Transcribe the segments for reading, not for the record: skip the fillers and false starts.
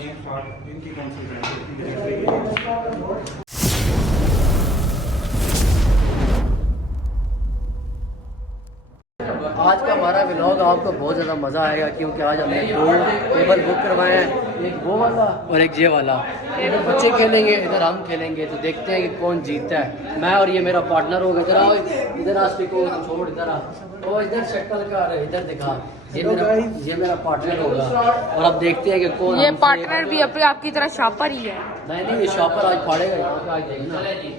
इनकी कौन सी ब्रांड है? आज का हमारा व्लॉग आपको बहुत ज़्यादा मज़ा आएगा क्योंकि आज हमने 2 टेबल बुक करवाए हैं, एक वो वाला और एक ये वाला। इधर बच्चे खेलेंगे, इधर हम खेलेंगे, तो देखते हैं कि कौन जीतता है। मैं और ये मेरा पार्टनर होगा। इधर आओ, इधर आ, स्पीको छोड़, इधर आ, और इधर शक्ल का इधर दिखा। ये मेरा पार्टनर होगा और अब देखते हैं कि कौन। ये पार्टनर भी आपकी तरह शॉपर ही है। नहीं, ये शॉपर आज फाड़ेगा यहाँ पे। आज देखना,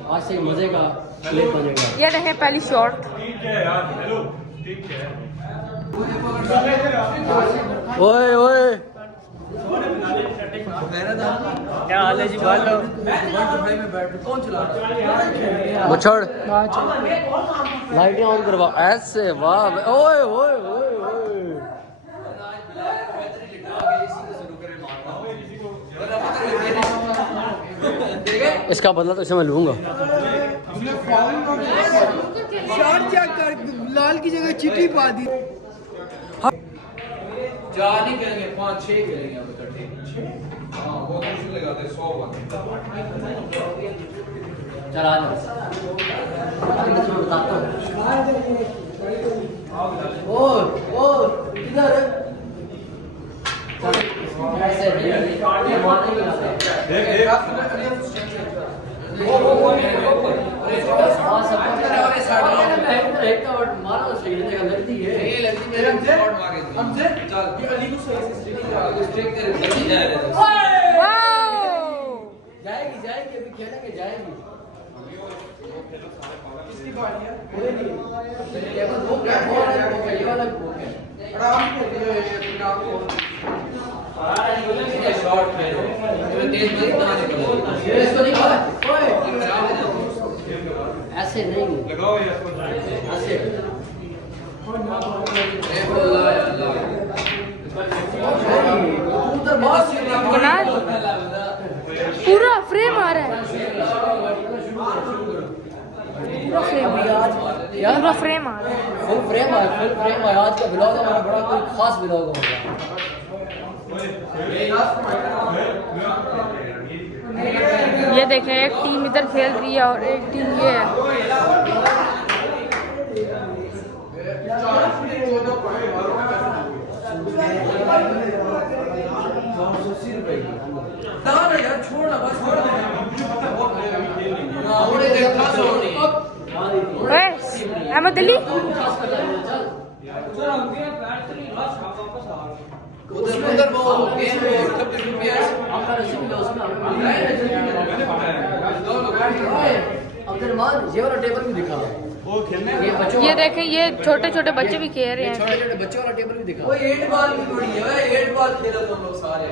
आज से मज़े का क्लिप बनेगा। ये रहे पहली शॉट। ओए ओए, क्या हाल है जी? बालो कौन चला मुछड़ लाइटें ऑन करवा ऐसे। वाह, ओए ओए ओए ओए, इसका बदला तो इसे मैं लूंगा। शॉट चेक कर, लाल की जगह चिट्टी पा दी। 4 नहीं करेंगे, 5-6 करेंगे अब इकट्ठे। हाँ बहुत मुश्किल लगाते 100 चला बताता हूँ। किधर है? जाएगी अभी खेलेंगे, जाएगी। ऐसे नहीं लगाओ, ऐसे पूरा फ्रेम आ रहा है, पूरा फ्रेम आ रहा है। फुल फ्रेम है। आज का ब्लॉग हमारा बड़ा कोई खास ब्लॉग होगा। ये देखें, एक टीम इधर खेल रही है और एक टीम ये है। अहमद अली ये वाला टेबल भी दिखा। ये देखें, ये छोटे छोटे बच्चे भी खेल रहे हैं। छोटे छोटे बच्चे वाला टेबल भी दिखा। 8 बॉल भी बड़ी है, 8 बॉल खेला तुम लोग सारे।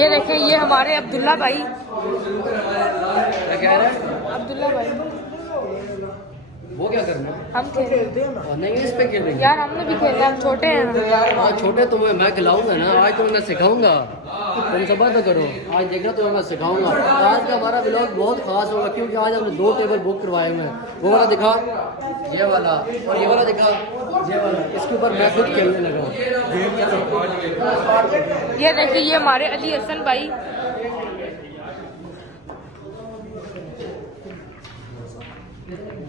ये देखें, ये हमारे अब्दुल्ला भाई। क्या कह रहे हैं? अब्दुल्ला भाई वो क्या करना? हम खेलते हैं और नहीं, इस पे खेलेंगे यार, हमने भी खेला, हम छोटे हैं। आज छोटे तुम्हें मैं खिलाऊंगा ना, आज तुम्हें मैं सिखाऊंगा। तुम सब्र करो, आज देखना तुम्हें मैं सिखाऊंगा। आज का हमारा व्लॉग बहुत खास होगा क्योंकि आज हमने 2 टेबल बुक करवाए हुए हैं। वो वाला दिखा, ये वाला, और ये वाला दिखा, ये वाला। इसके ऊपर मैं खुद खेलने लगा। ये देखिए, ये हमारे अली हसन भाई।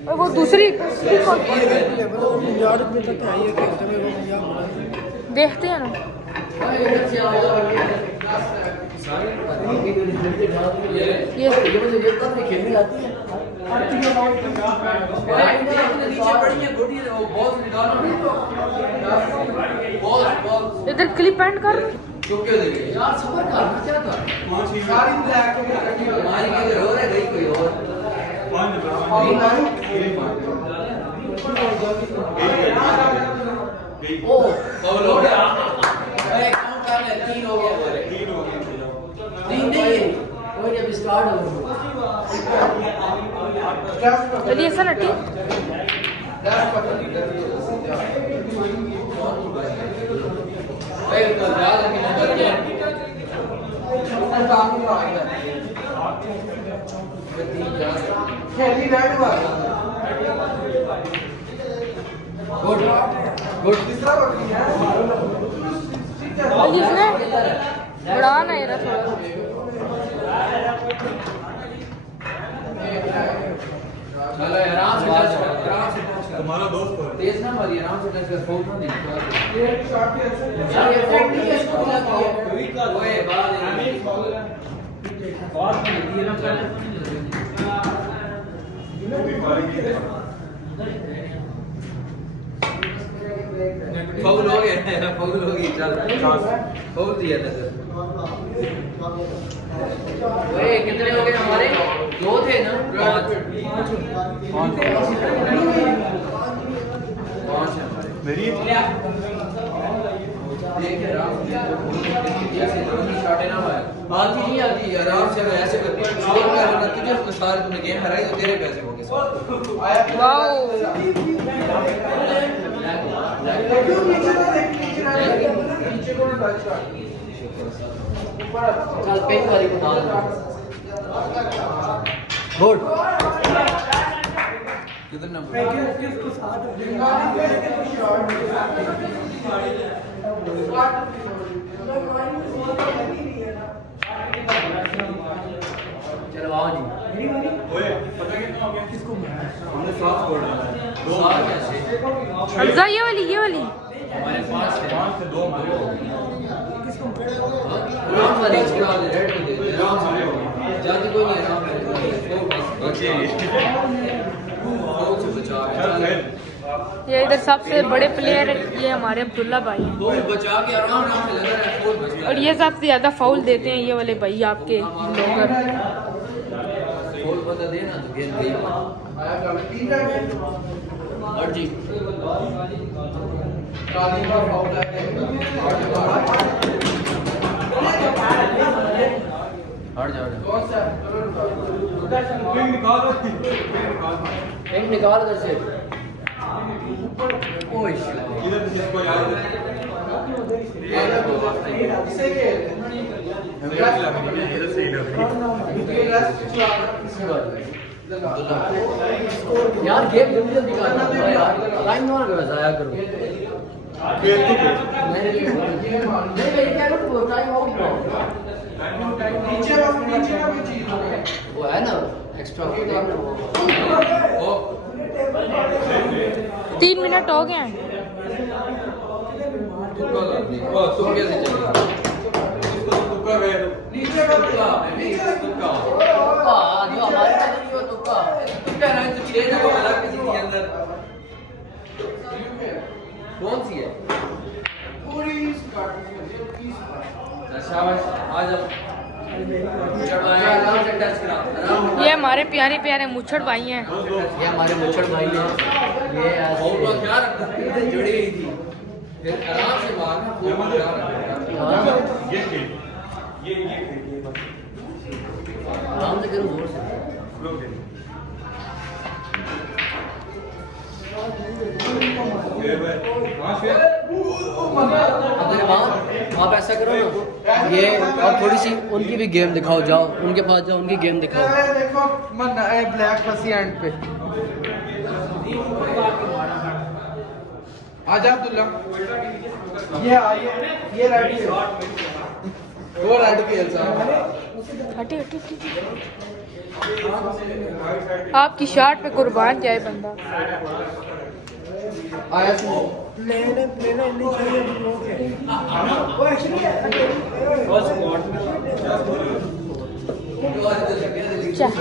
और वो दूसरी देखते हैं ना। ये खेलनी आती है। इधर क्लिप एंड कर यार, सबर कर, क्या कर चलिए सर हटी। Good good. बढ़ा ना ये थोड़ा। चलो आराम से टच कर, आराम से टच कर। तुम्हारा दोस्त है। तेज ना मारिए, आराम से टच कर, फोन ना दे। ये शॉट भी अच्छा है। यार ये फोन नहीं है, इसको क्या किया? ओए बात नहीं। बहुत ये ना कर। फाउल हो गया, फाउल हो गई। चल फाउल दिया था सर। ओए कितने हो गए हमारे? 2 थे ना? 5 है हमारे। मेरी देखिए आराम से ऐसे शॉट ना मार। आती नहीं आती, आराम से ऐसे करके शोर कर रहा। तुझे सारे तुमने गेम हराई तो तेरे पैसे हो गए। वाओ चल पिंक वाली को डाल गुड। कितने नंबर? चलो आओ जी। ओए पता कितना हो गया? किसको मारा? हमने 7 स्कोर डाला है। 7 कैसे? हमजा ये वाली हमारे 5 है। 5 से 2 मारे। आराम से रीच करा दे, रेड को दे दे, आराम से। जाती कोई नहीं, आराम से। ओके। बहुत से बचा के चल चल। ये इधर सबसे बड़े प्लेयर ये हमारे अब्दुल्ला भाई हैं। दो बचा के आराम से लगा रहा है, फोर बच गया। और ये सबसे ज्यादा फाउल देते हैं ये वाले भाई आपके ब्लॉगर। फोर बता देना तो गेंद गई। और जी हट जाओ। पिंग निकाल दो। पिंक निकाल इधर से। ओए इधर से इसको याद है। इधर से इधर। यार गेम जल्दी जल्दी करना यार, टाइम ना ज़ाया करो। खेल तो खेल। नहीं मैं क्या करूँ, टाइम आउट ना नीचे ना कोई चीज। वो है ना एक्स्ट्रा। 3 मिनट हो गए हैं। तुम कैसे चलेगा? तुक्का गया तो। नीचे का तुक्का, तुक्का। जो हमारे पास नहीं हो तो का तुक्का रहा है तो 6 जगह वाला किसी के अंदर। कौन सी है? शाबाश, आ जाओ। आराम से टच करा। ये हमारे प्यारे प्यारे मुच्छड़ भाई हैं। ये हमारे मुच्छड़ भाई हैं। ये बहुत का ख्याल रखना, जुड़ी हुई थी। फिर आराम से मारना, बहुत का ख्याल रखना। ये खेल। ये खेल ये बस। आराम से करो, जोर से। स्लो खेल। आप ऐसा करो ना, ये और थोड़ी सी उनकी भी गेम दिखाओ, जाओ उनके पास जाओ, उनकी गेम दिखाओ। देखो मन ब्लैक फसी एंड पे आजा अब्दुल्ला। ये आइए, ये रेड है। वो रेड खेल सा। हटे हटे हटे। आपकी शॉट पे कुर्बान जाए बंदा। आया सुन। चल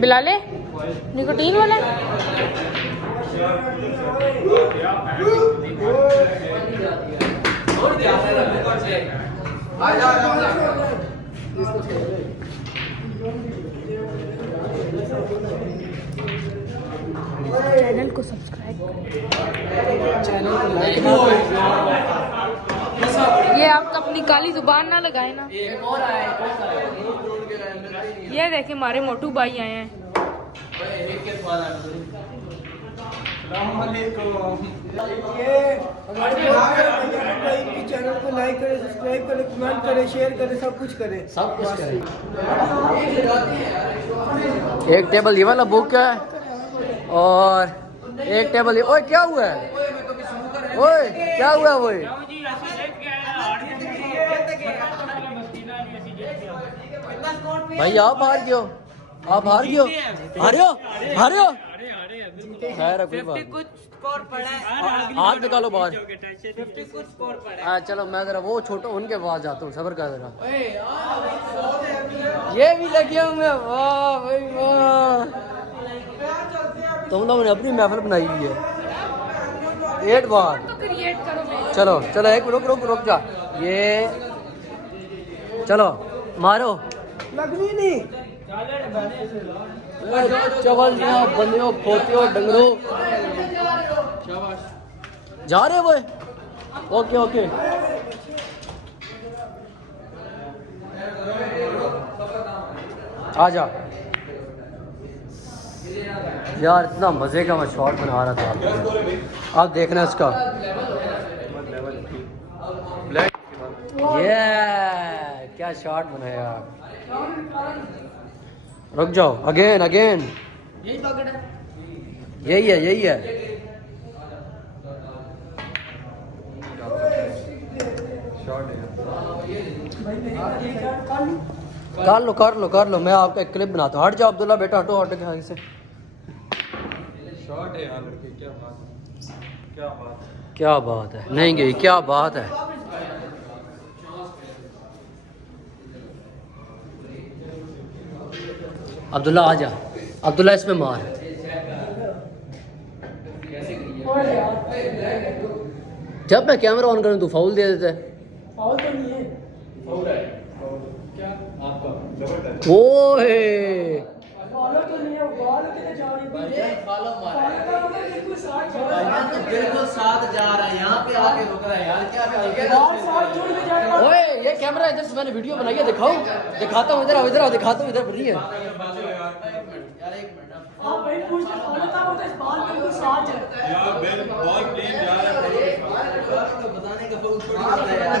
बिलाले निकोटीन वाला चैनल को सब्सक्राइब ये आप अपनी काली जुबान ना लगाए ना। ये देखे हमारे मोटू भाई आए हैं। ये हमारे चैनल को लाइक लाइक करें, सब्सक्राइब करें, कमेंट करें, शेयर करें, सब कुछ करें। सब कुछ करें। एक टेबल ये वाला बुक है और एक टेबल ये। ओए क्या हुआ है? ओए क्या हुआ वो? भाई आप हार क्यों? आप हार क्यों? हारे हो? हारे हो? खैर कोई बात नहीं। हाथ निकालो बाहर। चलो मैं जरा वो छोटा उनके पास जाता हूँ, सबर कर जरा। ये भी लगे हुए, वाह भाई वाह। तुम लोगों ने अपनी महफिल बनाई हुई है। एक बार चलो चलो एक रुक रुक रुक जा। ये चलो मारो। लगनी नहीं। चवल बंदे हो, खोते हो, डंगरो। जा रहे वो? Okay okay. आ जा यार, इतना मजे का मैं शॉट बना रहा था। आप देखना इसका। ये क्या शॉट बनाया। रुक जाओ, अगेन अगेन। यही है यही है। कर लो। मैं आपका एक क्लिप बनाता हूँ। हट जाओ अब्दुल्ला बेटा, हटो हट के से। शॉट है यार लड़के, क्या बात क्या बात है। नहीं गई, क्या बात है। अब्दुल्ला आ जा, अब्दुल्ला इसमें मार। जब मैं कैमरा ऑन करूँ तू फाउल दे देता है। फाउल तो नहीं है। ओए फॉलो तो नहीं है, बॉल किधर जा रही है? फॉलो मारा है। बिल्कुल साथ जा रहा भाईजान तो बिल्कुल साथ जा रहा है, यहाँ पे आके रुक रहा है यार। क्या बॉल साथ जुड़ में जाएगा। ओए ये कैमरा इधर से मैंने वीडियो बनाई है, दिखाऊं? दिखाता हूँ, इधर आओ, इधर आओ, दिखाता हूँ, इधर बनी है। यार एक मिनट ना। आप भाई पूछ के फॉलो था, वो तो इस बॉल बिल्कुल साथ है। यार बॉल प्लेन जा रहा है। बताने का फौल थोड़ी होता है यार।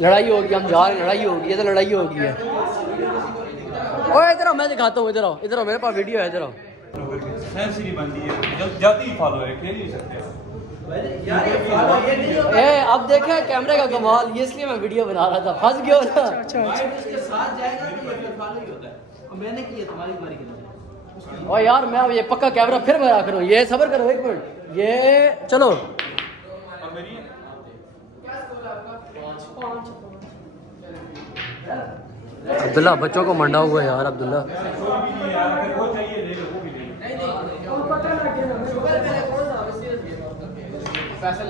लड़ाई होगी, हम जा रहे हैं, लड़ाई होगी, ये तो लड़ाई होगी है। ओए इधर आओ, मैं दिखाता हूँ, इधर आओ, इधर आओ, मेरे पास वीडियो है, इधर आओ। सेंसरी बनती है, जाती ही फॉलो है, खेल नहीं सकते। यार ये फॉलो ये नहीं होता। ए अब देखे कैमरे का कमाल, ये इसलिए मैं वीडियो बना रहा था, फंस गया ना। अच्छा भाई उसके साथ जाएगा तो ये फिर फॉलो ही होता है। और मैंने किया तुम्हारी बारी के लिए। और यार मैं अब ये पक्का कैमरा फिर बना करूँ, ये सबर करो एक मिनट। ये चलो अब्दुल्ला बच्चों को मंडा हुआ है यार। अब्दुल्ला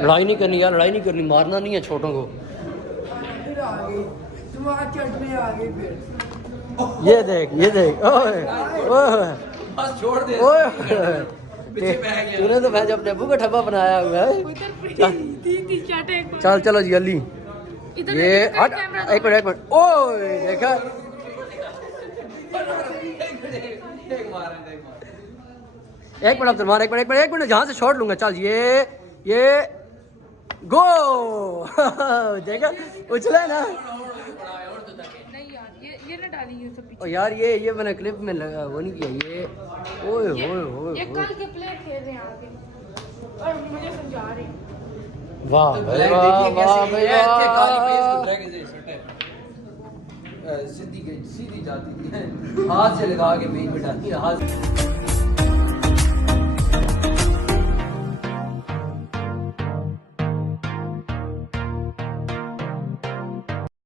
लड़ाई नहीं करनी यार, लड़ाई नहीं करनी, मारना नहीं है छोटों को। तुम्हारा चटनी आ गई फिर। ये देख ये देख। ओए ओए बस छोड़ दे। ओए पीछे बैठ गया। तूने तो मैं अपने अबू का ठब्बा बनाया हुआ है। चल चलो जी अली। ये हट, एक मिनट। ओए देखा, एक मिनट अब्दुल, एक मिनट जहाँ से शॉट लूंगा। चल ये गो। देखा उछला ना। नहीं यार, ये ना डाली है सब और यार ये मैंने क्लिप में लगा वो नहीं किया। ये ओए ओए ओए ये कल के प्लेयर खेल रहे हैं आगे और मुझे समझा रहे हैं। वाह भाई वाह वाह भाई वाह। सीधी जाती थी, हाथ से लगा के बीच में डालती है, हाथ